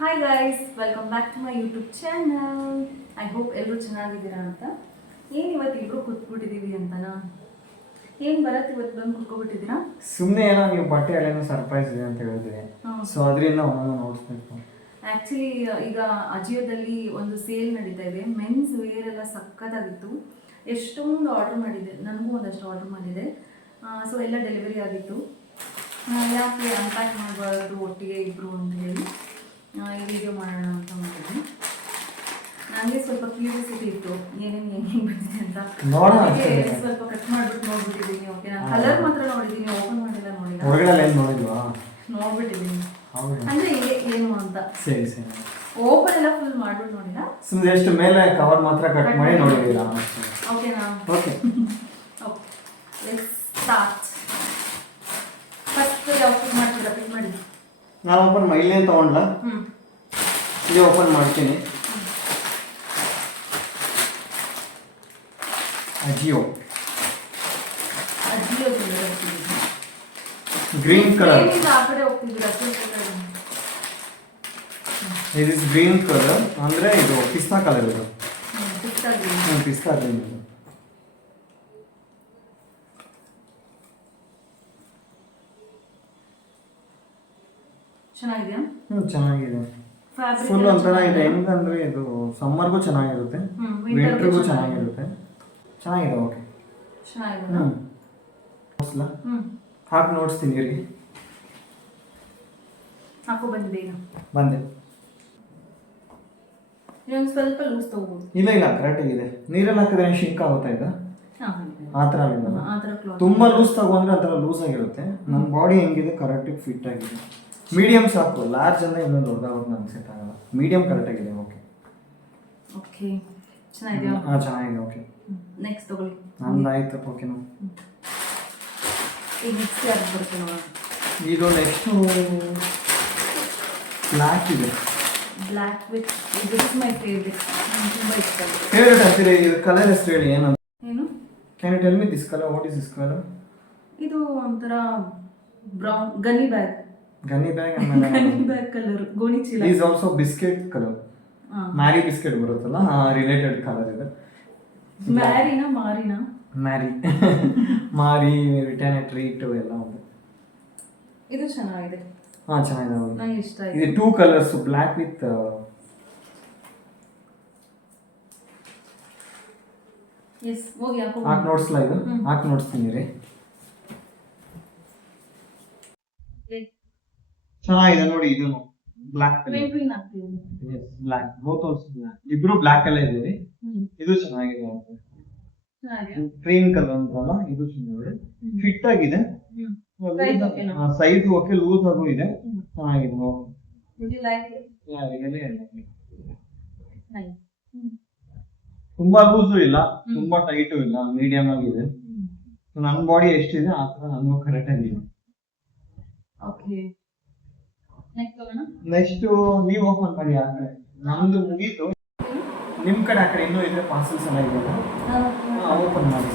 Hi guys, welcome back to my YouTube channel. I hope ಎಲ್ಲರೂ ಚೆನ್ನಾಗಿದ್ದೀರಾ ಅಂತ. ಏನು ಇವತ್ತು ಇಬ್ಬರು ಕೂತ್ಬಿಟ್ಟಿದ್ದೀವಿ ಅಂತನಾ? ಏನು ಬರತ್ತೆ ಇವತ್ತು ಬಂದು ಕೂತ್ಕೊಬಿಟ್ಟಿದ್ದೀರಾ? ಸುಮ್ಮನೆ ಏನೋ ನೀವು ಬಟ್ಟೆ ಎಲ್ಲೇನೋ ಸರ್ಪ್ರೈಸ್ ಇದೆ ಅಂತ ಹೇಳಿದ್ರಿ, ಸೊ ಅದರಿಂದ ಒಂದೊಂದು ನೋಡಿಸ್ಬೇಕು. ಆ್ಯಕ್ಚುಲಿ ಈಗ ಅಜಿಯೋದಲ್ಲಿ ಒಂದು ಸೇಲ್ ನಡೀತಾ ಇದೆ. ಮೆನ್ಸ್ ವೇರ್ ಎಲ್ಲ ಸಕ್ಕತ್ತಾಗಿತ್ತು. ಎಷ್ಟೊಂದು ಆರ್ಡರ್ ಮಾಡಿದ್ದೆ, ನನಗೂ ಒಂದಷ್ಟು ಆರ್ಡರ್ ಮಾಡಿದೆ. ಸೊ ಎಲ್ಲ ಡೆಲಿವರಿ ಆಗಿತ್ತು. ಯಾಕೆ ಅನ್ಪ್ಯಾಕ್ ಮಾಡಬಾರ್ದು ಒಟ್ಟಿಗೆ ಇಬ್ಬರು ಅಂತ ಹೇಳಿ ಈ ವಿಡಿಯೋ ಮಾಡೋಣ ಅಂತ ಮಾಡಿದ್ವಿ. ನನಗೆ ಸ್ವಲ್ಪ ಕ್ಯೂರಿಯಾಸಿಟಿ ಇತ್ತು ಏನೇನು ಹೆಂಗೆ ಬಂದಿದೆ ಅಂತ. ಸ್ವಲ್ಪ ಕಟ್ ಮಾಡಿಬಿಟ್ಟು ನೋಡ್ಬಿಟ್ಟಿದ್ದೀನಿ. ಓಕೆ, ನಾನು ಕಲರ್ ಮಾತ್ರ ನೋಡಿದ್ದೀನಿ, ಓಪನ್ ಮಾಡಿಲ್ಲ, ನೋಡ್ಬಿಟ್ಟಿದ್ದೀನಿ. ಅಂದ್ರೆ ಏನು ಅಂತ ಸರಿ ಸರಿ ಓಪನ್ ಎಲ್ಲ ಫುಲ್ ಮಾಡ್ಬಿಟ್ಟು ನೋಡಿಲ್ಲ, ಸುಮ್ಮನೆ ಎಷ್ಟು ಮೇಲೆ ಕವರ್ ಮಾತ್ರ ಕಟ್ ಮಾಡಿ ನೋಡಿದ್ದೀರಾ? ಓಕೆನಾ? Okay okay, let's start. First ಯಾವ ಮಾಡ್ತೀರಾ? ಪಿಕ್ ಮಾಡಿ. ನಾನು ಓಪನ್ ಮಾಡಿ ಇಲ್ಲೇ ತೊಗೊಂಡ್ಲಾ? ಇಲ್ಲಿ ಓಪನ್ ಮಾಡ್ತೀನಿ. AJIO green colour. ಇದು ಗ್ರೀನ್ ಕಲರ್ ಅಂದ್ರೆ ಇದು ಪಿಸ್ತಾ ಕಲರ್. ಇದು ಪಿಸ್ತಾ ಗ್ರೀನ್. ಚೆನ್ನಾಗಿದೆಯಾ? ಚೆನ್ನಾಗಿದೆ. ಫುಲ್ ಒಂಥರ ಇದೆ. ಹೆಂಗಂದ್ರೆ ಇದು ಸಮ್ಮರ್ಗೂ ಚೆನ್ನಾಗಿರುತ್ತೆ, ವಿಂಟರ್ಗೂ ಚೆನ್ನಾಗಿರುತ್ತೆ. ಚೆನ್ನಾಗಿದೆ. ಓಕೆ, ಚೆನ್ನಾಗಿದೆ. ಹಾಕಿ ನೋಡಿಸ್ತೀನಿ ರೀ. ಹಾಕೋ ಬಂದಿದೆ ಈಗ. ಬಂದೆ. ಇನ್ನೊಂದು ಸ್ವಲ್ಪ ಲೂಸ್ ತಗೋಬೋದು. ಇಲ್ಲ ಇಲ್ಲ, ಕರೆಕ್ಟಾಗಿ ಇದೆ. ನೀರಲ್ಲಿ ಹಾಕಿದ್ರೆ ಶಿಂಕ್ ಆಗುತ್ತಾ ಇದೆ? ಆ ಥರ ಇಲ್ಲ. ತುಂಬ ಲೂಸ್ ತಗೊಂಡ್ರೆ ಆ ಥರ ಲೂಸ್ ಆಗಿರುತ್ತೆ. ನನ್ನ ಬಾಡಿ ಹೆಂಗಿದೆ ಕರೆಕ್ಟಾಗಿ ಫಿಟ್ ಆಗಿದೆ. ಮೀಡಿಯಮ್ ಸಾಕು, ಲಾರ್ಜ್ ಅಂದರೆ ಇನ್ನೊಂದು ದೊಡ್ಡದಾಗೋದು ನನಗೆ ಸೆಟ್ ಆಗಲ್ಲ. ಮೀಡಿಯಮ್ ಕರೆಕ್ಟಾಗಿದೆ. ಓಕೆ ಓಕೆ, ಚೆನ್ನಾಗಿದೆಯಾ? ಹಾಂ, ಚೆನ್ನಾಗಿದೆ. ಓಕೆ, ನೆಕ್ಸ್ಟ್ ತಗೊಳ್ಳಿ. ನಂದು ಆಯ್ತು. ಓಕೆನಾ? ಈಗ ನೆಕ್ಸ್ಟ್ ಯಾರು ಬರುತ್ತೆ ನೋಡೋಣ. ಇದು ನೆಕ್ಸ್ಟು ಬ್ಲ್ಯಾಕ್ ಇದೆ. Black with this is my favourite. ತುಂಬ ಇಷ್ಟ. ಫೇವ್ರೆಟ್ ಅಂತೀರಿ? ಇದು ಕಲರ್ ಹೆಸರು ಹೇಳಿ. ಏನು? Can you tell me this colour? What is this colour? ಇದು ಒಂಥರ brown gunny bag. Gunny bag gunny bag colour. ಗೋಣಿ ಚೀಲ. Is also biscuit colour. Marie biscuit ಬರುತ್ತಲ್ಲ, ರಿಲೇಟೆಡ್ ಕಲರ್ ಇದೆ. ಮ್ಯಾರಿನಾ ಮಾರಿನಾ? Marie Marie return a treat ಎಲ್ಲ ഉണ്ട്. ಇದು ಚೆನ್ನಾಗಿದೆ. ಹಾಂ, ಚೆನ್ನಾಗಿದೆ. ನನಗೆ ಇಷ್ಟ ಆಯ್ತು. ಇದು ಟೂ ಕಲರ್ಸ್, ಬ್ಲ್ಯಾಕ್ ವಿತ್ ಎಸ್. ಹೋಗಿ ಹಾಕೋ. ಹಾಕಿ ನೋಡಿಸ್ಲಾ? ಇದು ಹಾಕಿ ನೋಡಿಸ್ತೀನಿ ರೀ. ಚೆನ್ನಾಗಿದೆ ನೋಡಿ. ಇದು black colour. Black, both also black. ಇಬ್ರು ಬ್ಲ್ಯಾಕ್ ಅಲ್ಲೇ ಇದೀವಿ. ಇದು ಚೆನ್ನಾಗಿದೆ. ಕ್ರೀಮ್ ಕಲರ್ ಅಂತಲ್ಲ, ಇದು ಚೆನ್ನಾಗಿದೆ. ಫಿಟ್ ಆಗಿದೆ. ಸೈಜ್ ಓಕೆ, ಲೂಸ್ ಆಗು ಇದೆ. ಚೆನ್ನಾಗಿದೆ. ತುಂಬಾ ಲೂಸು ಇಲ್ಲ, ತುಂಬಾ ಟೈಟು ಇಲ್ಲ, ಮೀಡಿಯಂ ಆಗಿದೆ. ನನ್ನ ಬಾಡಿ ಎಷ್ಟಿದೆ ಆ ಥರ ನನಗೂ ಕರೆಕ್ಟ್ ಆಗಿದೆ. ನೆಕ್ಸ್ಟ್ ನೀವು ಓಪನ್ ಮಾಡಿ. ಆ ಕಡೆ ನಮ್ದು ಮುಗೀತು, ನಿಮ್ ಕಡೆ ಆ ಕಡೆ ಇನ್ನೂ ಇದ್ರೆ ಪಾರ್ಸಲ್ಸ್ ಎಲ್ಲ ಇದೆಯಲ್ಲ, ಓಪನ್ ಮಾಡಿ.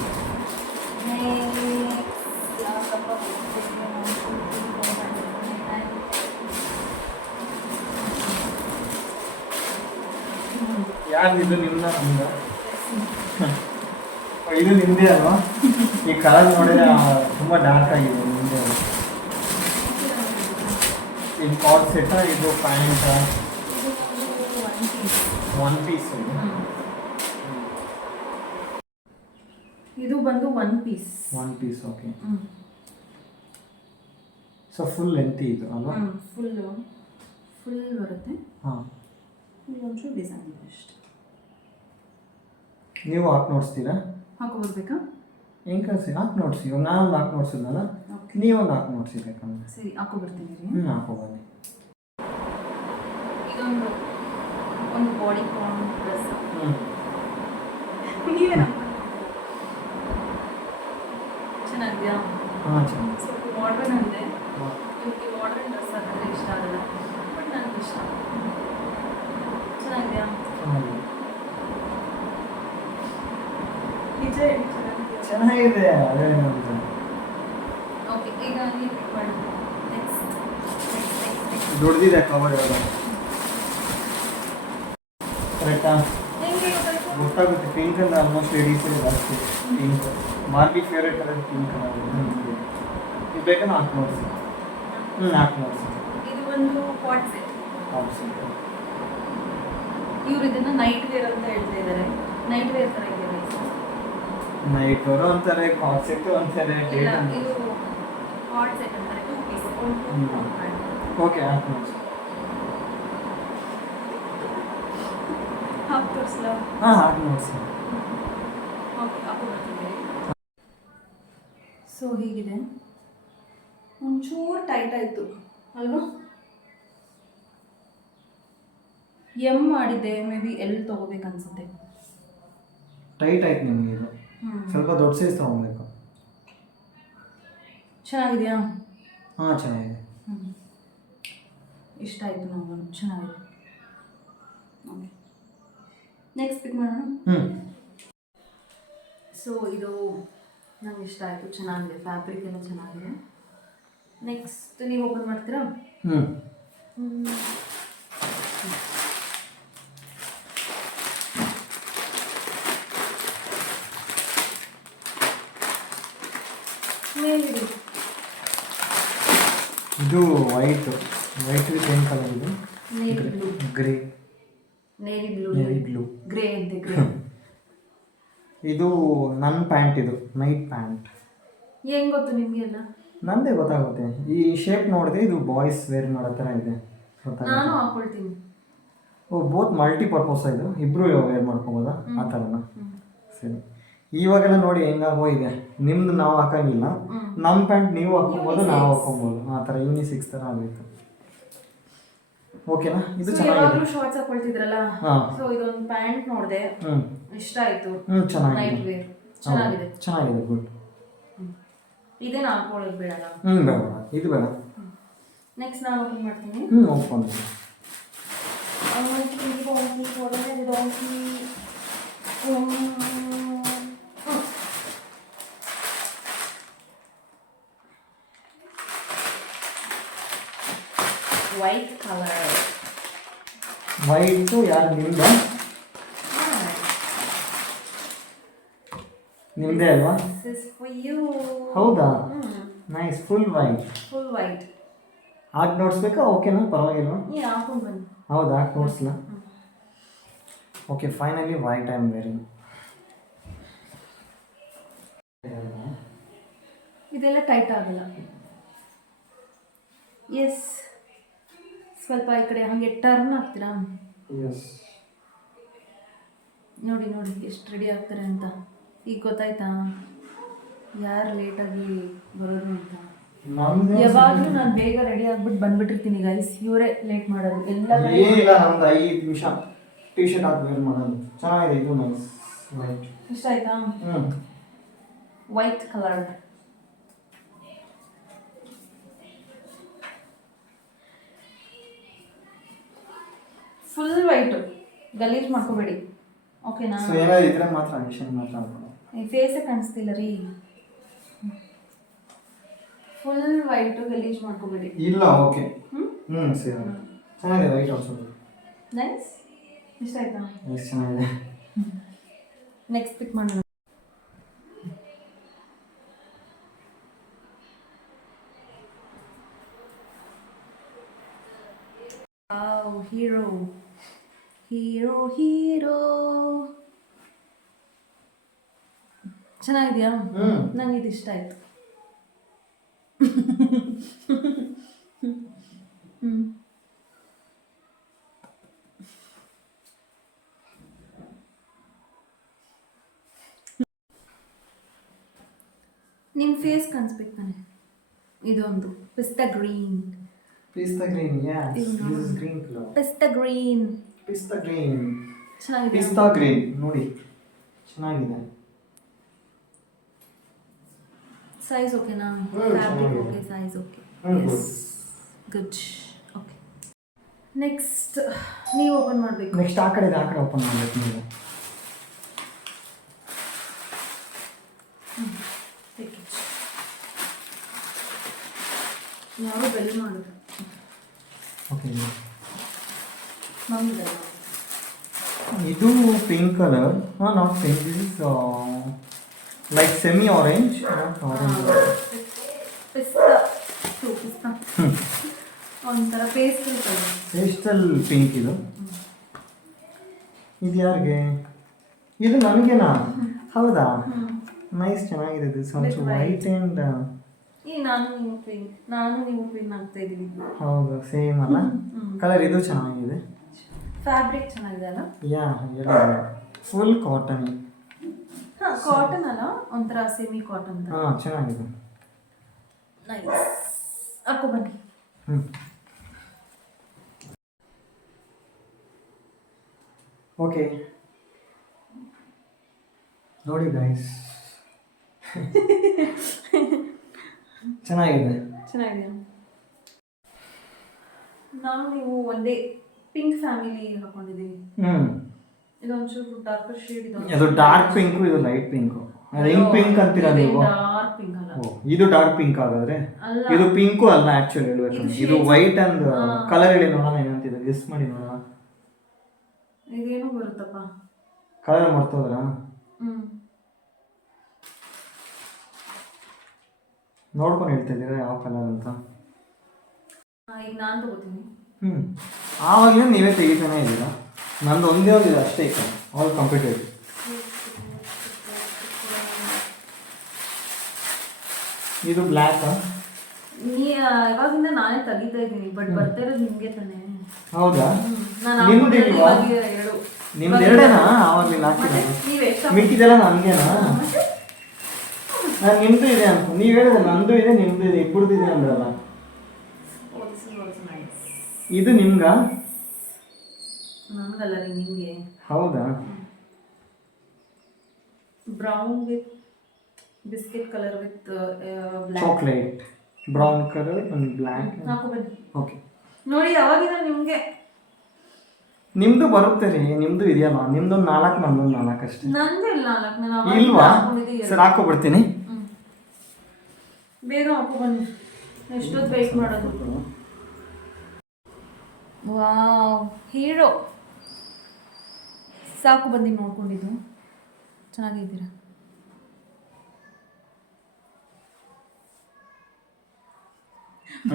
ಯಾರು ಇದು? ನಿಮ್ನ? ನಮ್ದ? ಇದು ನಿಮ್ದೇ ಅಲ್ವಾ? ಈ ಕಲರ್ ನೋಡಿದ್ರೆ ತುಂಬಾ ಡಾರ್ಕ್ ಆಗಿದೆ. ನಿಮ್ದೇ ಇದು ಕಾಟ್ ಸೆಟ್. ಇದು ಪ್ಯಾಂಟ್ ಒನ್ ಪೀಸ್. ಇದು ಬಂದು one piece. Okay. So full lengthy ಇದು ಅಲ್ವಾ? ಫುಲ್ ಬರುತ್ತೆ. ಹಾಂ, ಒಂಚೂರು ಡಿಸೈನ್ ಅಷ್ಟೇ. ನೀವು ಹಾಕಿ ನೋಡಿಸ್ತೀರಾ? ಹಾಕೋ ಬರ್ಬೇಕಾ? ಹೆಂಗೆ ಕಳಿಸಿ ಹಾಕಿ ನೋಡಿಸಿ. ನಾನು ಹಾಕಿ ನೋಡ್ಸಿದ್ನಲ್ಲ, ನೀವೊಂದು ಹಾಕಿ ನೋಡಿಸಿಬೇಕಂದ್ರೆ. ಸರಿ, ಹಾಕೋ ಬರ್ತೀನಿ ರೀ. ಹಾಕೋ ಬನ್ನಿ. ಇದೊಂದು ಬಾಡಿ ಕಾನ್ ಡ್ರೆಸ್. ಚೆನ್ನಾಗಿದೆಯಾ? ಹಾಂ, ಚೆನ್ನಾಗಿ. ಸ್ವಲ್ಪ ಮಾಡರ್ನ್ ಇದೆ. ನಿಮಗೆ ಮಾಡರ್ನ್ ಡ್ರೆಸ್ ಅಂದರೆ ಇಷ್ಟ ಆಗಲ್ಲ, ಬಟ್ ನನಗೆ ಇಷ್ಟ. ಚೆನ್ನಾಗಿದೆಯಾ? ನಿಜ ಹೇಳಿ, ಚೆನ್ನಾಗಿದೆ. ಅದೇ ಓಕೆ, ಈಗ ನೀವು ಪಿಕ್ ಮಾಡಿ. ನೆಕ್ಸ್ಟ್ ದೊಡ್ಡದಿದೆ ಕವರ್. ಯಾವಾಗ ಕರೆಕ್ಟಾ? ಹೆಂಗೆ ಗೊತ್ತಾಯ್ತು? ಗೊತ್ತಾಗುತ್ತೆ. ಪಿಂಕ್ ಅಂದ್ರೆ ಆಲ್ಮೋಸ್ಟ್ ಲೇಡೀಸಲ್ಲಿ ಜಾಸ್ತಿ ಪಿಂಕ್. ಮಾರ್ಬಿ ಫೇವ್ರೇಟ್ ಕಲರ್ ಪಿಂಕ್ ಕಲರ್. ಇದು ಬೇಕಾ ನಾಲ್ಕು ನೋಡ್ಸಿ? ನಾಲ್ಕು ನೋಡ್ಸಿ. ಇದು ಒಂದು ಕಾಟ್ ಸೆಟ್. ಇವ್ರು ಇದನ್ನ ನೈಟ್ ವೇರ್ ಅಂತ ಹೇಳ್ತಾ ಇದ್ದಾರೆ. ನೈಟ್ ವೇರ್ ತರ ಇದೆ. ನೈಟ್ ವೇರ್ ಅಂತಾರೆ, ಕಾಟ್ ಸೆಟ್ ಅಂತಾರೆ, ಇಲ್ಲ, ಡೇಟ್ ಇದು ಕಾಟ್ ಸೆಟ್ ಅಂತಾರೆ. 2 ಪೀಸ್. ಓಕೆ ನಾಲ್ಕು ನೋಡ್ಸಿ. ಹಾಫ್ ತೋರಿಸಲ? ಹಾಗೆ ನೋಡ್ಸಿ. ಓಕೆ, ಹಾಕು ಬರ್ತಿದೆ. ಸೊ ಹೀಗಿದೆ. ಒಂಚೂರು ಟೈಟ್ ಆಯಿತು ಅಲ್ವಾ? ಎಮ್ ಮಾಡಿದ್ದೆ, ಮೇ ಬಿ ಎಲ್ ತೊಗೋಬೇಕನ್ಸುತ್ತೆ. ಟೈಟ್ ಆಯ್ತು ನಿಮಗೆ ಇದು. ಸ್ವಲ್ಪ ದೊಡ್ಡ ಸೈಜ್ ತೊಗೊಬೇಕು. ಚೆನ್ನಾಗಿದೆಯಾ? ಹಾಂ ಚೆನ್ನಾಗಿದೆ. ಇಷ್ಟ ಆಯಿತು ನನಗೂ, ಚೆನ್ನಾಗಿದೆ. ಓಕೆ, ನೆಕ್ಸ್ಟ್ ಪಿಕ್ ಮಾಡೋಣ. ಸೊ ಇದು ನಂಗೆ ಇಷ್ಟ ಆಯಿತು, ಚೆನ್ನಾಗಿದೆ. ಫ್ಯಾಬ್ರಿಕ್ ಎಲ್ಲ ಚೆನ್ನಾಗಿದೆ. ನೆಕ್ಸ್ಟ್ ನೀವು ಓಪನ್ ಮಾಡ್ತೀರಾ? ಮೇಲಿಡಿ. ಇದು ವೈಟ್ ವಿತ್ ಏನು ಕಲರ್ ಇದು? Navy blue. Grey. Navy blue. Navy blue. Grey ಅಂತೆ, ಗ್ರೇ. ಇದು ನನ್ನ ಪ್ಯಾಂಟ್, ಇದು ನೈಟ್ ಪ್ಯಾಂಟ್. ಹೆಂಗ್ ಗೊತ್ತು ನಿಮಗೆಲ್ಲ? ನಂದೇ ಗೊತ್ತಾಗುತ್ತೆ. ಈ ಶೇಪ್ ನೋಡಿದೆ, ಇದು ಬಾಯ್ಸ್ ವೇರ್ ಮಾಡೋ ಥರ ಇದೆ. ನಾನು ಹಾಕೊಳ್ತೀನಿ. ಓ, ಬೋತ್ ಮಲ್ಟಿಪರ್ಪಸ್ ಇದು, ಇಬ್ಬರು ವೇರ್ ಮಾಡ್ಕೊಬೋದಾ ಆ ಥರನ? ಸರಿ. ಇವಾಗೆಲ್ಲ ನೋಡಿ ಹೆಂಗಾಗೋ ಇದೆ. ನಿಮ್ದು ನಾವು ಹಾಕಂಗಿಲ್ಲ, ನಮ್ಮ ಪ್ಯಾಂಟ್ ನೀವು ಹಾಕೊಬೋದು, ನಾವು ಹಾಕೊಬೋದು. ಆ ಥರ ಯೂನಿಸೆಕ್ಸ್ ಥರ ಆಗಬೇಕು. ಓಕೆನಾ? ಇದು ಚೆನ್ನಾಗಿದೆ. ಶಾರ್ಟ್ಸ್ ಹಾಕೊಳ್ತಿದ್ರಲ್ಲ, ಸೊ ಇದೊಂದು ಪ್ಯಾಂಟ್ ನೋಡಿದೆ, ಇಷ್ಟ ಆಯ್ತು. ನೈಟ್ ವೇರ್ ಚೆನ್ನಾಗಿದೆ. ಚೆನ್ನಾಗಿದೆ, ಗುಡ್. ಇದೇನು ಹಾಕೊಳ್ಳೋದು ಬೇಡಲ್ಲ? ಬೇಡ, ಇದು ಬೇಡ. ನೆಕ್ಸ್ಟ್ ನಾನು ಓಪನ್ ಮಾಡ್ತೀನಿ. ಓಪನ್. White colour. ವೈಟು ಯಾರು ನಿಮ್ದ? ನಿಮ್ದೇ ಅಲ್ವಾ? ಹೌದಾ? Nice. Full white. Full white ಹಾಕಿ ನೋಡಿಸ್ಬೇಕಾ? ಓಕೆನಾ, ಪರವಾಗಿಲ್ವಾ? ಹಾಕೊಂಡು ಬನ್ನಿ. ಹೌದಾ, ಹಾಕಿ ನೋಡಿಸ್ಲಾ? Okay, finally white I am wearing. ಇದೆಲ್ಲ ಟೈಟ್ ಆಗಲ್ಲ. ಎಸ್, ಸ್ವಲ್ಪ ಈ ಕಡೆ ಹಾಗೆ ಟರ್ನ್ ಆಗ್ತೀರಾ? ಎಸ್. ನೋಡಿ ನೋಡಿ ಎಷ್ಟು ರೆಡಿ ಆಗ್ತಾರೆ ಅಂತ. ಈಗ ಗೊತ್ತಾಯ್ತಾ ಯಾರು ಲೇಟಾಗಿ ಬರೋದು ಅಂತ? ಯಾವಾಗಲೂ ನಾನು ಬೇಗ ರೆಡಿ ಆಗ್ಬಿಟ್ಟು ಬಂದ್ಬಿಟ್ಟಿರ್ತೀನಿ ಗೈಸ್. ಇವರೇ ಲೇಟ್ ಮಾಡೋದು ಎಲ್ಲ. ಏನಿಲ್ಲ, ನಮ್ದು 5 ನಿಮಿಷ ಟೀ ಶರ್ಟ್ ಹಾಕಿ ವೇರ್ ಮಾಡೋದು. ಚೆನ್ನಾಗಿದೆ, ಇದು ನೈಸ್. ವೈಟ್ ಇಷ್ಟ ಆಯ್ತಾ? White colour. ಫುಲ್ ವೈಟು, ಗಲೀಜ್ ಮಾಡ್ಕೋಬೇಡಿ, ಓಕೆನಾ? ಸೊ ಏನಾದ್ರು ಇದ್ರೆ ಮಾತ್ರ ಆಕ್ಷನ್ ಮಾತ್ರ ಮಾಡ್ಕೊಳ್ಳೋ. ಈ ಫೇಸೇ ಕಾಣಿಸ್ತಿಲ್ಲ ರೀ. ಫುಲ್ ವೈಟು, ಗಲೀಜ್ ಮಾಡ್ಕೋಬೇಡಿ. ಇಲ್ಲ, ಓಕೆ. ಸರಿ. ಚೆನ್ನಾಗಿದೆ, ವೈಟ್ ಆಲ್ಸೋ. ನೈಸ್. ಇಷ್ಟ ಆಯ್ತಾ? ಎಷ್ಟು ಚೆನ್ನಾಗಿದೆ. ನೆಕ್ಸ್ಟ್ ಪಿಕ್ ಮಾಡೋಣ. Hero hero hero. ಚೆನ್ನಾಗಿದೆಯಾ? ನಂಗೆ ಇದು ಇಷ್ಟ ಆಯ್ತು. ನಿಮ್ಮ ಫೇಸ್ ಕಾಣಿಸ್ಬೇಕು ತಾನೆ. ಇದೊಂದು pista green. Pista green, yes. This is green color. Pista green. Pista green. ಚೆನ್ನಾಗಿದೆ. Pista green ನೋಡಿ, ಚೆನ್ನಾಗಿದೆ. ಸೈಜ್ ಓಕೆನಾ? Fabric okay, size okay. Yes, good. Okay, next ನೀವು ಓಪನ್ ಮಾಡಬೇಕು. ನೆಕ್ಸ್ಟ್ ಆ ಕಡೆ ಓಪನ್ ಮಾಡಬೇಕು ನೀವು. ಯಾರು ಬೆಲ್ ಮಾಡೋದು? ಓಕೆ, ಮಮ್ಮಿ ಬೆಲ್ ಇದು pink colour not pink this is like semi orange not orange pista ಒಂಥರ ಪೇಸ್ಟಲ್ ಕಲರ್. ಪೇಸ್ಟಲ್ ಪಿಂಕ್ ಇದು ಯಾರಿಗೆ? ಇದು ನನಗೇನಾ? ಹೌದಾ? ನೈಸ್, ಚೆನ್ನಾಗಿದೆ. ದಿಸ್ ಆಲ್ಸೋ ವೈಟ್ ಆ್ಯಂಡ್ ನಾನು ನೀವು ಪಿನ್ ಆಗ್ತಾ ಇದೀವಿ. ಹೌದು, ಸೇಮ್ ಅಲ್ಲ ಕಲರ್. ಇದು ಚೆನ್ನಾಗಿದೆ, ಫ್ಯಾಬ್ರಿಕ್ ಚೆನ್ನಾಗಿದೆ ಅಲ್ಲ? ಯಾ, ಫುಲ್ ಕಾಟನ್. ಕಾಟನ್ ಅಲ್ಲ, ಒಂಥರ ಸೆಮಿ ಕಾಟನ್. ಚೆನ್ನಾಗಿದೆ. ನೈಸ್, ಹಾಕೋ ಬನ್ನಿ. ಓಕೆ, ನೋಡಿ ಗೈಸ್, ಚೆನ್ನಾಗಿದೆ. ನೀವು ಒಂದೇ ಪಿಂಕ್ ಫ್ಯಾಮಿಲಿ ಹಾಕೊಂಡಿದ್ದೀವಿ. ಇದು ಒಂಚೂರು ಡಾರ್ಕರ್ ಶೇಡ್. ಇದು ಡಾರ್ಕ್ ಪಿಂಕ್, ಇದು ಲೈಟ್ ಪಿಂಕ್. ಹೆಂಗ್ ಪಿಂಕ್ ಅಂತೀರಾ ನೀವು? ಡಾರ್ಕ್ ಪಿಂಕ್ ಅಲ್ಲ, ಇದು ಡಾರ್ಕ್ ಪಿಂಕ್ ಆಗಾದ್ರೆ ಇದು ಪಿಂಕು ಅಲ್ಲ. ಆಕ್ಚುಲಿ ಹೇಳ್ಬೇಕಂದ್ರೆ ಇದು ವೈಟ್ ಅಂಡ್ ಕಲರ್ ಹೇಳಿ ನೋಡೋಣ ಏನಂತಿದೆ, ಗೆಸ್ ಮಾಡಿ ನೋಡೋಣ. ಇದೇನು ಬರುತ್ತಪ್ಪ, ಕಲರ್ ಮಾಡ್ತೋದ್ರ? ನೋಡ್ಕೊಂಡು ಹೇಳ್ತಾ ಇದ್ದೀರಾ ಯಾವ ಕಲರ್ ಅಂತ? ಈಗ ನಾನು ತಗೋತೀನಿ. ಆವಾಗಲೇ ನೀವೇ ತೆಗಿತಾನೆ ಇದ್ದೀರಾ. ನಂದು ಒಂದೇ ಒಂದಿದೆ ಅಷ್ಟೇ, ಈಗ ಆಲ್ ಕಂಪ್ಲೀಟೆಡ್. ಇದು ಬ್ಲ್ಯಾಕ್. ಇವಾಗಿಂದ ನಾನೇ ತೆಗಿತಾ ಇದ್ದೀನಿ, ಬಟ್ ಬರ್ತಾ ಇರೋದು ನಿಮ್ಗೆ ತಾನೆ. ಹೌದಾ? ನಾನು ನಿಮ್ದಿಲ್ವಾ? ನಿಮ್ದು ಎರಡೇನಾ? ಆವಾಗಲೇ ಮಿಕ್ಕಿದೆಲ್ಲ ನನಗೇನಾ? ನಿಮ್ದು ಇದೆ ಅಂತ ನೀವು ಹೇಳಿದ್ರೆ, ನಂದು ಇದೆ ನಿಮ್ದು ಇದೆ, ಇಬ್ಬರದು ಇದೆ ಅಂದ್ರಲ್ಲ. ಇದು ನಿಮ್ಗ? ನನ್ಗಲ್ಲ ರೀ, ನಿಮ್ಗೆ. ಹೌದಾ? Brown with biscuit colour with chocolate brown colour and black. ಹಾಕೋ ಬನ್ನಿ. ಓಕೆ, ನೋಡಿ ಯಾವಾಗಿನ ನಿಮ್ಗೆ. ನಿಮ್ದು ಬರುತ್ತೆ ರೀ, ನಿಮ್ದು ಇದೆಯಲ್ಲ. ನಿಮ್ದೊಂದು 4, ನಂದೊಂದು 4 ಅಷ್ಟೇ. ನಂದು ಇಲ್ಲ 4. ಇಲ್ವಾ? ಸರ್ ಹಾಕೋಬಿಡ್ತೀನಿ. ಬೇಗ ಹಾಕೋ ಬನ್ನಿ, ಎಷ್ಟೊತ್ತು ವೇಟ್ ಮಾಡೋದು. Wow, hero. ಸಾಕು ಬಂದು ನೋಡ್ಕೊಂಡಿದ್ದು. ಚೆನ್ನಾಗಿದ್ದೀರಾ?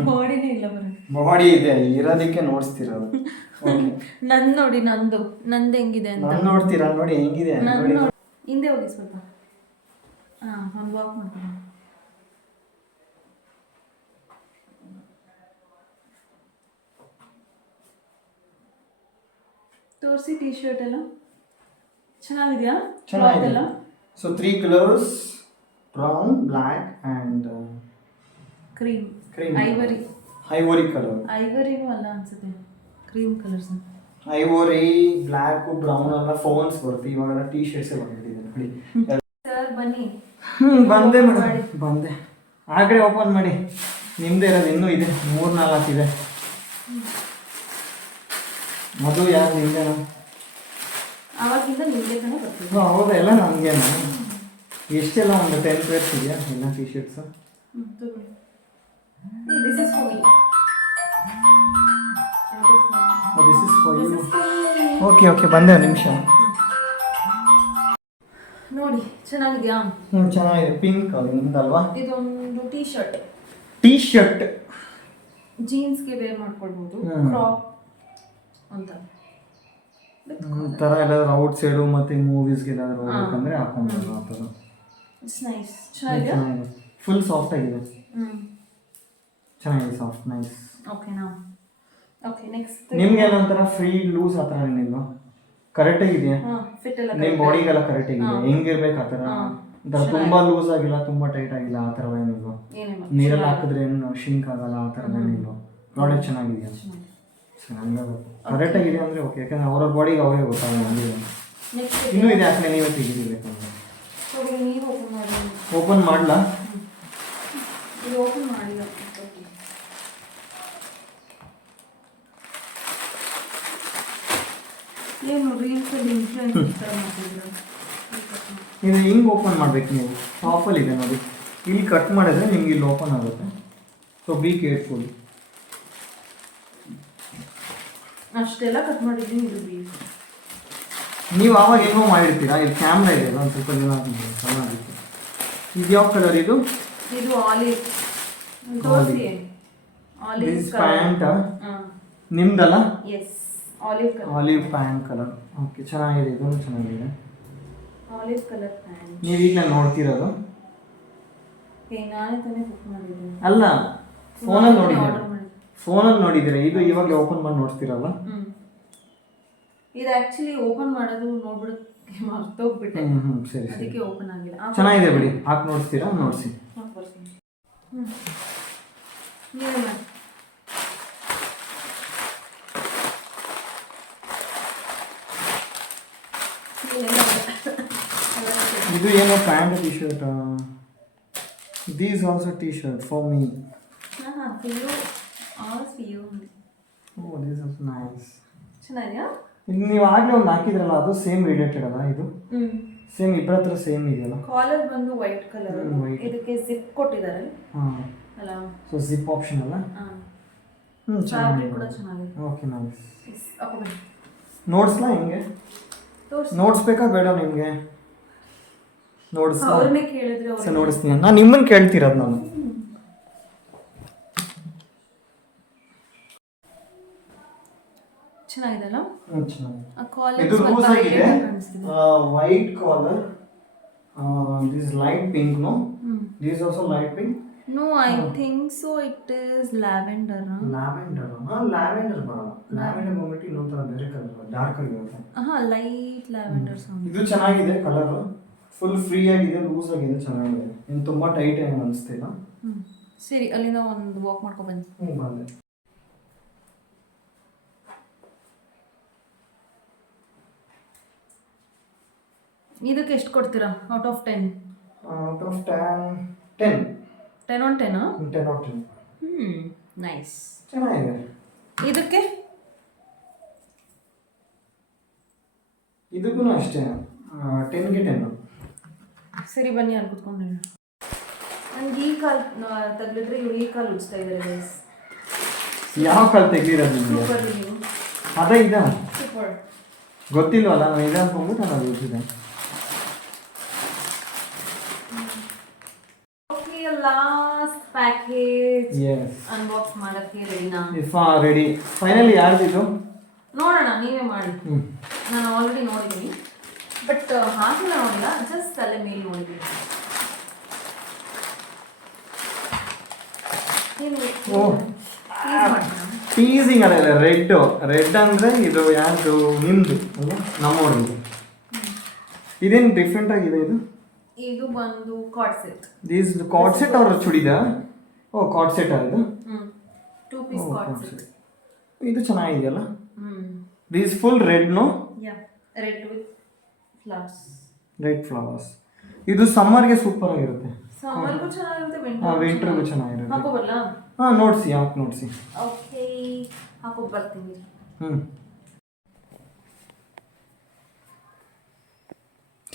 ಬಾಡಿನೇ ಇಲ್ಲ ಬರೋದು. ಬಾಡಿ ಇದೆ, ಇರೋದಕ್ಕೆ ನೋಡ್ಸ್ತಿರೋದು. ನೋಡಿ, ನಂದು ಹೆಂಗಿದೆ ಅಂತ ನೋಡ್ತೀರಾ? ನೋಡಿ ಹೆಂಗಿದೆ ನೋಡಿ. ಹಿಂದೆ ಹೋಗಿ ಸ್ವಲ್ಪ. ಒಂದು ವಾಕ್ ಮಾಡ್ತೀನಿ. ತೋರಿಸಿ. ಟೀ ಶರ್ಟ್ ಎಲ್ಲ ಚೆನ್ನಾಗಿದೆಯಾ? ಚೆನ್ನಾಗಿದೆ. So 3 colours, brown, black and cream, ivory colour. ಐವರಿನೂ ಅಲ್ಲ ಅನ್ಸುತ್ತೆ, cream colours. Ivory, black, brown ಎಲ್ಲ ಫೋನ್ಸ್ ಬರುತ್ತೆ. ಇವಾಗೆಲ್ಲ ಟೀ ಶರ್ಟ್ಸೇ ಬಂದ್ಬಿಟ್ಟಿದೆ ನೋಡಿ. ಸರ್ ಬನ್ನಿ. ಬಂದೆ ಮೇಡಮ್, ಬಂದೆ. ಆ ಕಡೆ ಓಪನ್ ಮಾಡಿ. ನಿಮ್ದೇ ಇರೋದು ಇನ್ನೂ ಇದೆ, 3-4 ಇದೆ. ಅದು ಯಾರು ನಿಮ್ದೇನಾ? ಆವಾಗಿಂದ ನಿಮಗೆ ತಾನೇ ಬರ್ತೀವಿ. ಹೌದಾ? ಎಲ್ಲ ನನಗೇನು? ಎಷ್ಟೆಲ್ಲ ಒಂದು 10 ಪೇರ್ಸ್ ಇದೆಯಾ ಎಲ್ಲ T shirts? This is for me. This is for you. Okay, ಬಂದೆ ಒಂದು ನಿಮಿಷ. ನೋಡಿ, ಚೆನ್ನಾಗಿದೆಯಾ? ಚೆನ್ನಾಗಿದೆ. ಪಿಂಕ್ ನಿಮ್ದಲ್ವಾ? ಇದೊಂದು ಟೀ ಶರ್ಟ್ ಜೀನ್ಸ್ಗೆ ವೇರ್ ಮಾಡ್ಕೊಳ್ಬೋದು. ಕ್ರಾಪ್ ಅಂತ ಥರ ಎಲ್ಲಾದ್ರೂ ಔಟ್ ಸೈಡು ಮತ್ತು ಮೂವೀಸ್ಗೆ ಎಲ್ಲಾದ್ರೂ ಹೋಗ್ಬೇಕಂದ್ರೆ ಹಾಕೊಂಡ್ಬೋದು ಆ ಥರ. It's nice. ಚೆನ್ನಾಗಿದೆ, ಫುಲ್ ಸಾಫ್ಟ್ ಆಗಿದೆ. ಚೆನ್ನಾಗಿದೆ, ಸಾಫ್ಟ್, ನೈಸ್. ಓಕೆ, ನೆಕ್ಸ್ಟ್ ನಿಮ್ಗೆ ಎಲ್ಲ ಒಂಥರ ಫ್ರೀ ಲೂಸ್ ಆ ಥರ ಏನಿಲ್ವಾ? ಕರೆಕ್ಟಾಗಿದೆಯಾ? ಫಿಟ್ ಎಲ್ಲ ನಿಮ್ಮ ಬಾಡಿಗೆಲ್ಲ ಕರೆಕ್ಟಾಗಿದೆ? ಹೆಂಗಿರ್ಬೇಕು ಆ ಥರ? ಒಂಥರ ತುಂಬ ಲೂಸ್ ಆಗಿಲ್ಲ, ತುಂಬ ಟೈಟ್ ಆಗಿಲ್ಲ, ಆ ಥರ ಏನಿಲ್ವಾ? ನೀರಲ್ಲಿ ಹಾಕಿದ್ರೆ ಏನು ಶಿಂಕ್ ಆಗಲ್ಲ, ಆ ಥರ ಏನಿಲ್ವಾ? ಪ್ರಾಡಕ್ಟ್ ಚೆನ್ನಾಗಿದೆಯಾ? ಕರೆಕ್ಟಾಗಿದೆ ಅಂದರೆ ಓಕೆ, ಯಾಕಂದ್ರೆ ಅವ್ರ ಬಾಡಿಗೆ ಅವರೇ ಗೊತ್ತಾಗ. ಇನ್ನೂ ಇದೆ, ಯಾಕೆ ನೀವೇ ತೆಗಿಬೇಕಂದ್ರೆ. ಓಪನ್ ಮಾಡಲಾ? ಓಪನ್ ಮಾಡಿಲ್ಲ. ಏನು ರೀಲ್ಸಲ್ಲಿ ಇನ್ಫ್ಲೂಯೆನ್ಸ್ ಮಾಡ್ತಿದ್ರು. ಇದು ಹಿಂಗೆ ಓಪನ್ ಮಾಡ್ಬೇಕು ನೀವು. ಆಫಲ್ಲಿ ಇದೆ ನೋಡಿ, ಇಲ್ಲಿ ಕಟ್ ಮಾಡಿದ್ರೆ ನಿಮ್ಗೆ ಇಲ್ಲಿ ಓಪನ್ ಆಗುತ್ತೆ. So be careful. ಅಷ್ಟೆಲ್ಲ ಕಟ್ ಮಾಡಿದ್ದೀನಿ. ಇದು ನೀವು ಆವಾಗ ಏನೋ ಮಾಡಿರ್ತೀರಾ, ಇದು ಕ್ಯಾಮ್ರಾ ಇದೆ ಒಂದು ಸ್ವಲ್ಪ ದಿನ ಆಗಿದೆ ಚೆನ್ನಾಗಿತ್ತು. ಇದು ಯಾವ ಕಲರ್ ಇದು? ಇದು ಆಲಿವ್ ತೋರಿಸಿ. ಆಲಿವ್ ದಿಸ್ ಪ್ಯಾಂಟ್ ನಿಮ್ದಲ್ಲ? Yes, olive colour. Olive pant colour. Okay, ಚೆನ್ನಾಗಿದೆ, ಇದು ಚೆನ್ನಾಗಿದೆ. Olive colour pant. ನೀವು ಈಗ ನಾನು ನೋಡ್ತಿರೋದು? ನಾನೇ ತಾನೇ ಬುಕ್ ಮಾಡಿದ್ದೀನಿ. ಅಲ್ಲ, ಫೋನಲ್ಲಿ ನೋಡಿದ್ದೀರಾ? ಆರ್ಡರ್ ಮಾಡಿ. ಫೋನಲ್ಲಿ ನೋಡಿದ್ದೀರಾ? ಇದು ಇವಾಗ ಓಪನ್ ಮಾಡಿ ನೋಡ್ತಿರಲ್ಲ? ಇದು ಆಕ್ಚುಲಿ ಓಪನ್ ಮಾಡೋದು ನೋಡ್ಬಿಟ್ಟು ಮರ್ತೋಗ್ಬಿಟ್ಟೆ. ಸರಿ ಸರಿ, ಅದಕ್ಕೆ ಓಪನ್ ಆಗಿಲ್ಲ. ಚೆನ್ನಾಗಿದೆ ಬಿಡಿ, ಹಾಕಿ ನೋಡ್ತೀರಾ? ನೋಡಿಸಿ. ಇದು ಏನೋ pant T shirt. These also T shirt for me. Oh, this also nice. ಚೆನ್ನಾಗಿದೆಯಾ? ಇದು ನೀವು ಆಗಲೇ ಒಂದು ಹಾಕಿದ್ರಲ್ಲ, ಅದು ಸೇಮ್ ರಿಲೇಟೆಡ್ ಅಲ್ಲ? ಇದು ಸೇಮ್ ಇಬ್ಬರ ಹತ್ರ ಸೇಮ್ ಇದೆಯಲ್ಲ? ಕಾಲರ್ ಬಂದು ವೈಟ್ ಕಲರ್, ಇದಕ್ಕೆ ಜಿಪ್ ಕೊಟ್ಟಿದ್ದಾರೆ. ಹಾಂ, ಅಲ್ಲ? ಸೊ ಜಿಪ್ ಆಪ್ಷನ್ ಅಲ್ಲ? ಫ್ಯಾಬ್ರಿಕ್ ಕೂಡ ಚೆನ್ನಾಗಿದೆ. Okay, nice. ಹಾಕೋಬನ್ನಿ. ನೋಟ್ಸ್ಲಾ ಹೆಂಗೆ? ನೋಟ್ಸ್ ಬೇಕಾ ಬೇಡ ನಿಮಗೆ? ನೋಟ್ಸ್ ಅವ್ರನ್ನೇ ಕೇಳಿದ್ರೆ ಸರ್ ನೋಡಿಸ್ತೀನಿ. ನಾನು ನಿಮ್ಮನ್ನು ಕೇಳ್ತಿರೋದು ನಾನು. ಚೆನ್ನಾಗಿದೆಲ್ಲ? ಚೆನ್ನಾಗಿದೆ. ಇದು ಲೂಸ್ ಆಗಿದೆ, white collar. This light pink, no? This also light pink. No, I think so. It is lavender. Lavender. Lavender ಬರಲ್ಲ. ಲ್ಯಾವೆಂಡರ್ ಬಂದ್ಬಿಟ್ಟು ಇನ್ನೊಂದು ಥರ ಬೇರೆ ಕಲರ್, ಡಾರ್ಕ್ ಆಗಿರುತ್ತೆ. Light lavender song. ಇದು ಚೆನ್ನಾಗಿದೆ ಕಲರ್, ಫುಲ್ ಫ್ರೀ ಆಗಿದೆ, ಲೂಸ್ ಆಗಿದೆ, ಚೆನ್ನಾಗಿದೆ. ಇನ್ನು ತುಂಬ ಟೈಟ್ ಏನು ಅನಿಸ್ತಿಲ್ಲ. ಸರಿ, ಅಲ್ಲಿಂದ ಒಂದು ವಾಕ್ ಮಾಡ್ಕೊ ಬನ್ನಿ. ಬಂದೆ. ಇದಕ್ಕೆ ಎಷ್ಟು ಕೊಡ್ತೀರಾ out of 10? Out of 10. 10 on 10? 10 out of 10. Nice. ಚೆನ್ನಾಗಿದೆ. ಇದಕ್ಕೆ? ಇದಕ್ಕೂ ಅಷ್ಟೇ, 10ಗೆ 10. ಸರಿ, ಬನ್ನಿ ಅಲ್ಲಿ ಕುತ್ಕೊಂಡು. ನನಗೆ ಈ ಕಾಲು ತಗ್ಲಿದ್ರೆ ಇವ್ರು ಈ ಕಾಲು ಉಜ್ತಾ ಇದ್ದಾರೆ ಗೈಸ್. ಯಾವ ಕಾಲು ತೆಗ್ದಿರೋದು ನಿಮಗೆ? ಸೂಪರ್ ನೀವು. ಅದೇ ಇದಾ? ಸೂಪರ್. ಗೊತ್ತಿಲ್ವಲ್ಲ, ನಾನು ಇದೆ ಅನ್ಕೊಂಡ್ಬಿಟ್ಟು ನಾನು ಅದು ಉಜ್ಜಿದೆ. ಲಾಸ್ಟ್ ಪ್ಯಾಕೇಜ್ ಎಸ್, ಅನ್ಬಾಕ್ಸ್ ಮಾಡಕ್ಕೆ ರೆಡಿನಾ? ರೆಡಿ. ಫೈನಲಿ ಯಾರ್ದಿದು ನೋಡೋಣ, ನೀವೇ ಮಾಡಿ. ನಾನು ಆಲ್ರೆಡಿ ನೋಡಿದ್ದೀನಿ, ಬಟ್ ಹಾಗೆಲ್ಲ ನೋಡಿಲ್ಲ, ಜಸ್ಟ್ ಅಲ್ಲೇ ಮೇಲ್ ನೋಡಿದ್ದೀನಿ. ಟೀಸಿಂಗ್ ಅಲ್ಲ, ರೆಡ್ ಅಂದರೆ ಇದು ಯಾರ್ದು? ನಿಮ್ಮದು ಅಲ್ಲ, ನಮ್ಮವ್ರದ್ದು. ಇದೇನು ಡಿಫ್ರೆಂಟ್ ಆಗಿದೆ ಇದು? ಇದು ಬಂದು card set. These card set ಅವ್ರ ಚುಡಿದ? ಓ, ಕಾರ್ಡ್ ಸೆಟ್ ಅದು? 2 piece ಕಾರ್ಡ್ ಸೆಟ್. ಇದು ಚೆನ್ನಾಗಿದೆಯಲ್ಲ? These full red, no? Ya, red with flowers. Red flowers. ಇದು ಸಮ್ಮರ್ಗೆ ಸೂಪರ್ ಆಗಿರುತ್ತೆ. ಸಮ್ಮರ್ಗೂ ಚೆನ್ನಾಗಿರುತ್ತೆ, ವಿಂಟರ್ಗೂ ಚೆನ್ನಾಗಿರುತ್ತೆ. ಹಾಕೋ ಬರಲ್ಲ? ಹಾಂ, ನೋಡಿಸಿ, ಹಾಕಿ ನೋಡಿಸಿ. ಓಕೆ, ಹಾಕೋ ಬರ್ತೀನಿ.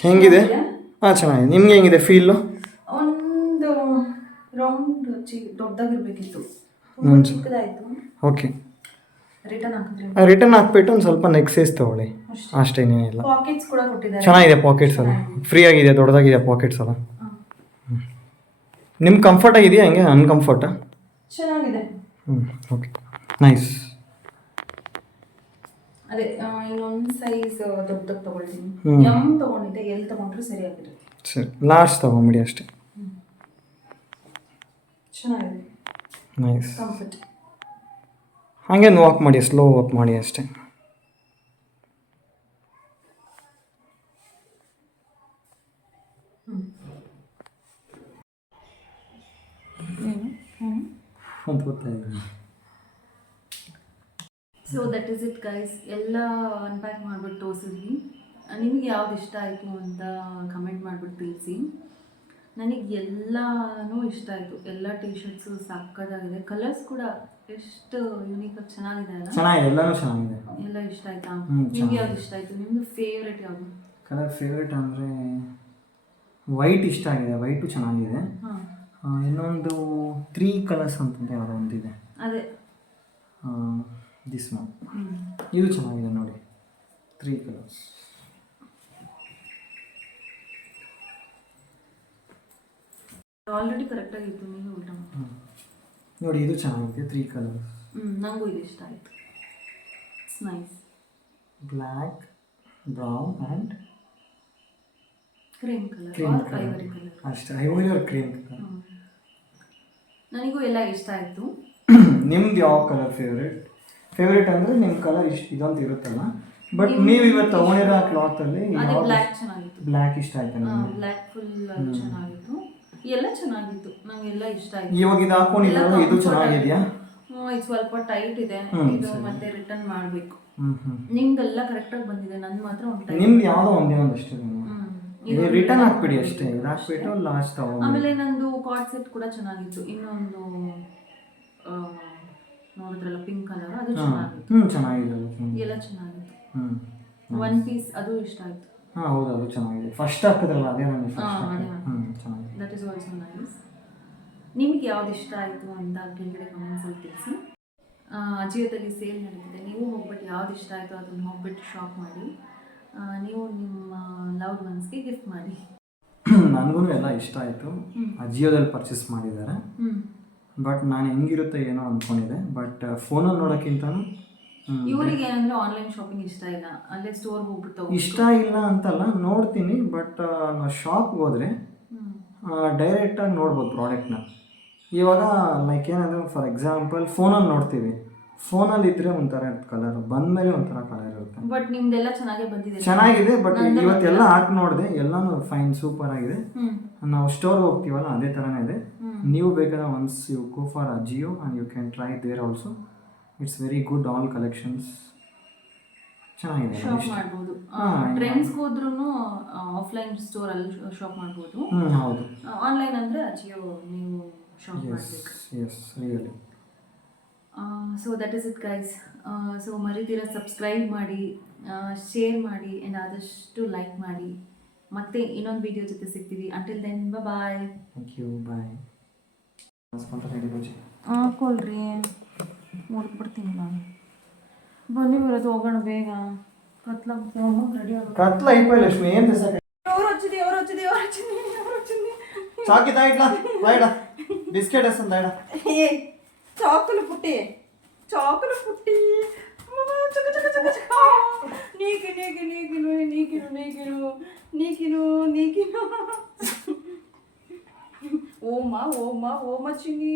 ಹೆಂಗಿದೆ? ಹಾಂ, ಚೆನ್ನಾಗಿದೆ. ನಿಮ್ಗೆ ಹೆಂಗಿದೆ ಫೀಲು? ಒಂದು ರೌಂಡ್ ದೊಡ್ಡದಾಗಿರ್ಬೇಕಿತ್ತು, ಚಿಕ್ಕದಾಯಿತು. ಓಕೆ, ರಿಟರ್ನ್ ರಿಟರ್ನ್ ಹಾಕ್ಬಿಟ್ಟು ಒಂದು ಸ್ವಲ್ಪ ನೆಕ್ ಸೈಜ್ ತೊಗೊಳ್ಳಿ ಅಷ್ಟೇ, ಏನಿಲ್ಲ. ಪಾಕೆಟ್ಸ್ ಕೂಡ ಕೊಟ್ಟಿದ್ದಾರೆ. ಚೆನ್ನಾಗಿದೆ ಪಾಕೆಟ್ಸ್ ಎಲ್ಲ, ಫ್ರೀ ಆಗಿದೆ, ದೊಡ್ಡದಾಗಿದೆ ಪಾಕೆಟ್ಸ್ ಎಲ್ಲ. ನಿಮ್ಗೆ ಕಂಫರ್ಟ್ ಆಗಿದೆಯಾ ಹಂಗೆ ಅನ್ಕಂಫರ್ಟಾ? ಚೆನ್ನಾಗಿದೆ. Okay, nice. ಅದೇ ಇನ್ನೊಂದು ಸೈಜ್ ದೊಡ್ಡದಾಗಿ ತೊಗೊಳ್ತೀನಿ. ಎಮ್ ತೊಗೊಂಡಿದ್ದೆ, ಎಲ್ಲಿ ತೊಗೊಂಡ್ರೆ ಸರಿಯಾಗಿರುತ್ತೆ. ಸರಿ, ಲಾಸ್ಟ್ ತೊಗೊಂಬಿಡಿ ಅಷ್ಟೇ. ಚೆನ್ನಾಗಿದೆ, ನೈಸ್. ಕಂಫರ್ಟ್. ಹಾಗೆ ವಾಕ್ ಮಾಡಿ, ಸ್ಲೋ ವಾಕ್ ಮಾಡಿ ಅಷ್ಟೇ. ಅಂತ ಗೊತ್ತಾಯಿಲ್ಲ. So that is it guys. ಎಲ್ಲ ಅನ್ಪ್ಯಾಕ್ ಮಾಡಿಬಿಟ್ಟು ತೋರಿಸಿದ್ವಿ. ನಿಮಗೆ ಯಾವ್ದು ಇಷ್ಟ ಆಯಿತು ಅಂತ ಕಮೆಂಟ್ ಮಾಡಿಬಿಟ್ಟು ತಿಳಿಸಿ. ನನಗೆ ಎಲ್ಲನೂ ಇಷ್ಟ ಆಯಿತು. ಎಲ್ಲ ಟೀ ಶರ್ಟ್ಸು ಸಕ್ಕತ್ತಾಗಿದೆ. ಕಲರ್ಸ್ ಕೂಡ ಎಷ್ಟು ಯೂನಿಕಾಗಿ ಚೆನ್ನಾಗಿದೆ ಅಲ್ಲ? ಚೆನ್ನಾಗಿದೆ, ಎಲ್ಲನೂ ಚೆನ್ನಾಗಿದೆ. ಎಲ್ಲ ಇಷ್ಟ ಆಯ್ತಾ? ನಿಮ್ಗೆ ಯಾವ್ದು ಇಷ್ಟ ಆಯಿತು? ನಿಮ್ಮದು ಫೇವ್ರೇಟ್ ಯಾವುದು? ಕಲರ್ ಫೇವ್ರೇಟ್ ಅಂದರೆ ವೈಟ್ ಇಷ್ಟ ಆಗಿದೆ, ವೈಟು ಚೆನ್ನಾಗಿದೆ. ಇನ್ನೊಂದು 3 ಕಲರ್ಸ್ ಅಂತಂತ ಯಾವುದೋ ಒಂದಿದೆ, ಅದೇ ದಿಸ್ ಒನ್. ಇದು ಚೆನ್ನಾಗಿದೆ ನೋಡಿ, 3 ಕಲರ್ಸ್. ಆಲ್ರೆಡಿ ಕರೆಕ್ಟಾಗಿತ್ತು, ನೀವು ಉಲ್ಟಾ ಮಾಡಿ. ನೋಡಿ ಇದು ಚೆನ್ನಾಗಿದೆ, 3 ಕಲರ್. ನನಗೂ ಇದು ಇಷ್ಟ ಆಯಿತು. It's nice. Black, brown and cream colour cream or colour ivory colour. ಅಷ್ಟೇ. Ivory cream colour. ನನಗೂ ಎಲ್ಲ ಇಷ್ಟ ಆಯಿತು. ನಿಮ್ದು ಯಾವ ಕಲರ್ ಫೇವ್ರೇಟ್ ಅಂದರೆ ನಿಮ್ಮ ಕಲರ್ ಇದೊಂದು ಇರುತ್ತಲ್ಲ, ಬಟ್ ನೀವು ಇವತ್ತು ತಗೊಂಡಿರೋ ಕ್ಲಾತಲ್ಲಿ ಅದೇ ಬ್ಲ್ಯಾಕ್ ಚೆನ್ನಾಗಿತ್ತು. ಬ್ಲ್ಯಾಕ್ ಇಷ್ಟ ಆಯ್ತು ನನಗೆ. ಬ್ಲ್ಯಾಕ್ ಫುಲ್ ಚೆನ್ನಾಗಿತ್ತು, ಎಲ್ಲ ಚೆನ್ನಾಗಿತ್ತು, ನಂಗೆಲ್ಲ ಇಷ್ಟ ಆಯಿತು. ಇವಾಗ ಇದು ಹಾಕೊಂಡಿದ್ದಲ್ಲ, ಇದು ಚೆನ್ನಾಗಿದೆಯಾ? ಇದು ಸ್ವಲ್ಪ ಟೈಟ್ ಇದೆ, ಇದು ಮತ್ತೆ ರಿಟರ್ನ್ ಮಾಡಬೇಕು. ಹ್ಞೂ ನಿಮ್ದೆಲ್ಲ ಕರೆಕ್ಟಾಗಿ ಬಂದಿದೆ, ನನ್ನ ಮಾತ್ರ ಒಂದು ಟೈಟ್. ನಿಮ್ದು ಯಾವುದೋ ಒಂದೇ ಒಂದಷ್ಟು ರಿಟರ್ನ್ ಹಾಕ್ಬಿಡಿ ಅಷ್ಟೇ. ಇದು ಹಾಕ್ಬಿಟ್ಟು ಲಾಸ್ಟ್ ತಗೊಂಡು. ಆಮೇಲೆ ನಂದು ಕಾರ್ಡ್ ಸೆಟ್ ಕೂಡ ಚೆನ್ನಾಗಿತ್ತು. ಇನ್ನೊಂದು ನೋಡಿದ್ರಲ್ಲ ಪಿಂಕ್ ಕಲರ್, ಅದು ಚೆನ್ನಾಗಿತ್ತು. ಚೆನ್ನಾಗಿದೆ, ಎಲ್ಲ ಚೆನ್ನಾಗಿತ್ತು. ಒನ್ ಪೀಸ್ ಅದು ಇಷ್ಟ ಆಯಿತು. ಹೌದು, ಅದು ಚೆನ್ನಾಗಿದೆ. ಫಸ್ಟ್ ಹಾಕಿದ್ರಲ್ಲ, ಅದೇ ನನಗೆ ಚೆನ್ನಾಗಿದೆ. That is also nice. ನಿಮ್ಗೆ ಯಾವ್ದು ಇಷ್ಟ ಆಯಿತು ಅಂತ ಕೆಳಗಡೆ ಕಮೆಂಟ್ಸಲ್ಲಿ ತಿಳಿಸಿ. ಅಜಿಯೋದಲ್ಲಿ ಸೇಲ್ ನಡೀತಿದೆ, ನೀವು ಹೋಗ್ಬಿಟ್ಟು ಯಾವ್ದು ಇಷ್ಟ ಆಯಿತು ಅದನ್ನು ಹೋಗ್ಬಿಟ್ಟು ಶಾಪ್ ಮಾಡಿ, ನೀವು ನಿಮ್ಮ ಲವ್ಡ್ ಒನ್ಸ್ಗೆ ಗಿಫ್ಟ್ ಮಾಡಿ. ನನಗೂ ಎಲ್ಲ ಇಷ್ಟ ಆಯಿತು. ಅಜಿಯೋದಲ್ಲಿ ಪರ್ಚೇಸ್ ಮಾಡಿದ್ದಾರೆ, ಬಟ್ ನಾನು ಹೆಂಗಿರುತ್ತೆ ಏನೋ ಅಂದ್ಕೊಂಡಿದ್ದೆ. ಬಟ್ ಫೋನಲ್ಲಿ ನೋಡೋಕ್ಕಿಂತನೂ ಇವರಿಗೆ ಏನಂದರೆ ಆನ್ಲೈನ್ ಶಾಪಿಂಗ್ ಇಷ್ಟ ಇಲ್ಲ, ಅಲ್ಲೇ ಸ್ಟೋರ್ ಹೋಗ್ಬಿಟ್ಟು ಇಷ್ಟ ಇಲ್ಲ ಅಂತಲ್ಲ, ನೋಡ್ತೀನಿ. ಬಟ್ ನಾವು ಶಾಪ್ಗೆ ಹೋದರೆ ಡೈರೆಕ್ಟಾಗಿ ನೋಡ್ಬೋದು ಪ್ರಾಡಕ್ಟ್ನ. ಇವಾಗ ಲೈಕ್ ಏನಂದರೆ, ಫಾರ್ ಎಕ್ಸಾಂಪಲ್ ಫೋನಲ್ಲಿ ನೋಡ್ತೀವಿ, ಫೋನಲ್ಲಿ ಇದ್ದರೆ ಒಂಥರ ಕಲರ್, ಬಂದಮೇಲೆ ಒಂಥರ ಕಲರ್ ಇರುತ್ತೆ. ಬಟ್ ನಿಮ್ದೆಲ್ಲ ಚೆನ್ನಾಗಿದೆ. ಬಟ್ ಇವತ್ತೆಲ್ಲ ಹಾಕಿ ನೋಡಿದೆ, ಎಲ್ಲನೂ ಫೈನ್, ಸೂಪರ್ ಆಗಿದೆ. ನಾವು ಸ್ಟೋರ್ ಹೋಗ್ತೀವಲ್ಲ, ಅದೇ ಥರನೇ ಇದೆ. ನೀವು ಬೇಕಾದ್ರೆ once you go for Ajio and you can try there also. It's very good, all collections ಚೆನ್ನಾಗಿದೆ. ಶಾಪ್ ಮಾಡ್ಬೋದು. ಟ್ರೆಂಡ್ಸ್ಗೆ ಹೋದ್ರೂ ಆಫ್ಲೈನ್ ಸ್ಟೋರಲ್ಲಿ ಶಾಪ್ ಮಾಡ್ಬೋದು. ಹೌದು. ಆನ್ಲೈನ್ ಅಂದರೆ ಅಜಿಯೋ ನೀವು ಶಾಪ್ ಮಾಡಬೇಕು. Yes, really. So that is it guys. So ಮರಿತೀರ ಸಬ್ಸ್ಕ್ರೈಬ್ ಮಾಡಿ, ಶೇರ್ ಮಾಡಿ ಆ್ಯಂಡ್ ಆದಷ್ಟು ಲೈಕ್ ಮಾಡಿ. ಮತ್ತೆ ಇನ್ನೊಂದು ವಿಡಿಯೋ ಜೊತೆ ಸಿಗ್ತೀವಿ. Until then bye. Thank you, bye. ಹಾಕೊಳ್ರಿ, ಓದ್ಬಿಡ್ತೀನಿ ನಾನು. ಬನ್ನಿ ಬರೋದು, ಹೋಗೋಣ ಬೇಗ. ಕತ್ಲ ರೆಡಿ ಆಗೋದು. ಕತ್ಲ ಐಪೈ ಲಕ್ಷ್ಮಿ ಏನು ఎవరు వచ్చింది చాకి దాయిట్లా లైడా బిస్కెట్ వేస్తాను దాయిడా చాకులు పుట్టి నీకిను ఓమా చిన్ని